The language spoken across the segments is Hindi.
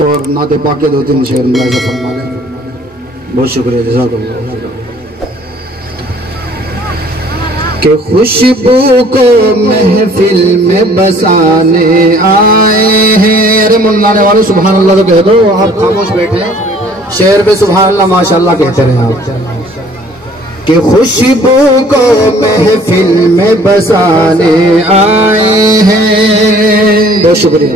और नाते पाक के 2-3 शेर मुलाज़ा फरमा लें। बहुत शुक्रिया, जज़ाकल्लाह। कि खुशबू को महफिल में बसाने आए हैं। अरे मुल्लाने वाले सुभान अल्लाह तो कह दो, आप खामोश बैठे हैं, शेर पे सुभान अल्लाह माशाअल्लाह कहते रहे आप। कि खुशबू को महफिल में बसाने आए हैं। बहुत शुक्रिया।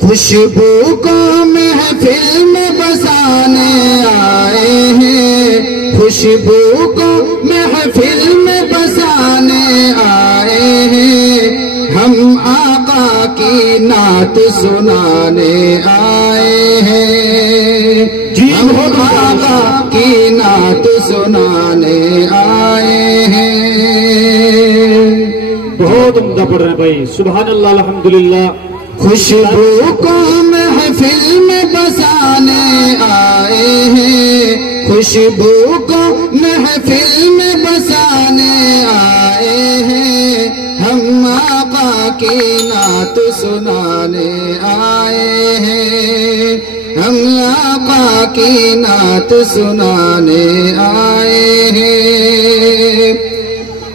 खुशबू को महफिल में बसाने आए हैं, खुशबू को महफिल में बसाने आए हैं, हम आका की नात सुनाने आए हैं जी, हम आका की नात सुनाने आए हैं। बहुत उम्दा पढ़ रहे हैं भाई, सुभान अल्लाह, अल्हम्दुलिल्लाह। खुशबू को महफिल में बसाने आए हैं, खुशबू को महफिल में बसाने आए हैं, हम आका की नात सुनाने आए हैं, हम आका की नात सुनाने आए हैं।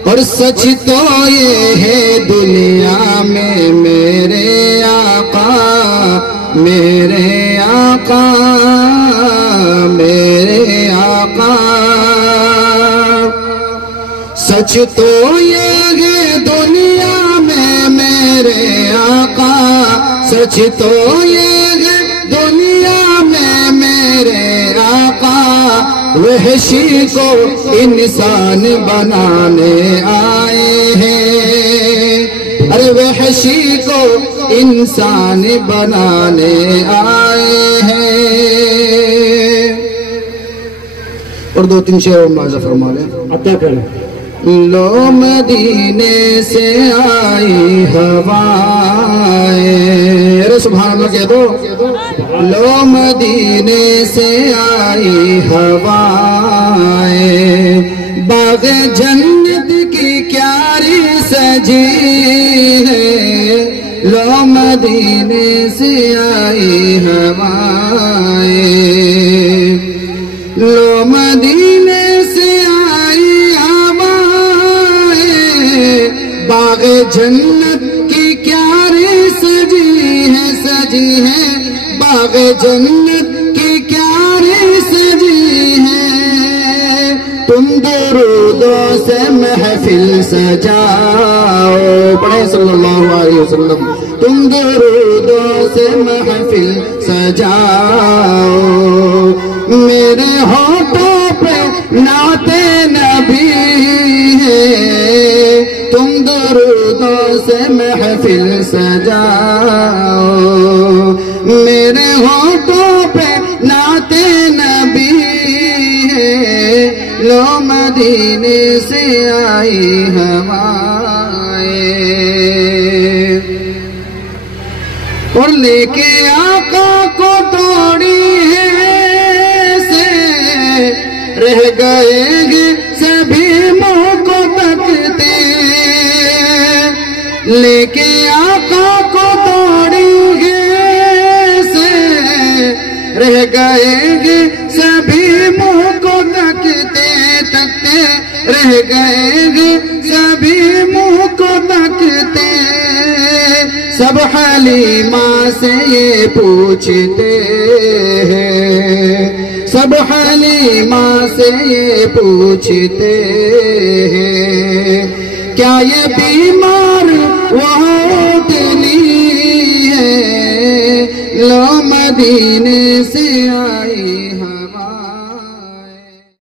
और सच तो ये है दुनिया में मेरे आका, मेरे आका, मेरे आका। सच तो ये है दुनिया में मेरे आका, सच तो ये है दुनिया में मेरे आका। वहशी को इंसान बनाने आए हैं, अरे वहशी को इंसान बनाने आए हैं। और 2-3 शेर मुलाज़ा फरमा लें। अदा करें। लो मदीने से आई हवाएं, अरे सुभान अल्लाह कह दो। लो मदीने से आई हवाएं, बाग जन्नत की क्यारी सजी है, लो मदीने से आई हवाएं, लो मदीने से आई हवाएं, बाग जन्नत की क्यारी सजी है, सजी है, बाग जन्नत की क्यारी सजी है। तुम दुरूदों से महफिल सजाओ, पढ़े सल्लल्लाहु अलैहि वसल्लम। तुम दुरूदों से महफिल सजाओ, मेरे होठों पे नाते नबी है, तुम दुरूदों से महफिल सजाओ, मेरे होठों पे नाते नबी है, लो मदीने से आई हवाएं। और लेके आका को तोड़ी है से रह गए सभी मुँह को तकते, लेके आका को तोड़ी है से रह गए सभी मुँह को तकते, तकते रह गए सभी मुँह को तकते। सब हलीमा से ये पूछते हैं, सब हलीमा से ये पूछते हैं, क्या ये बीमार वो दिली है, लो मदीने से आई हवा।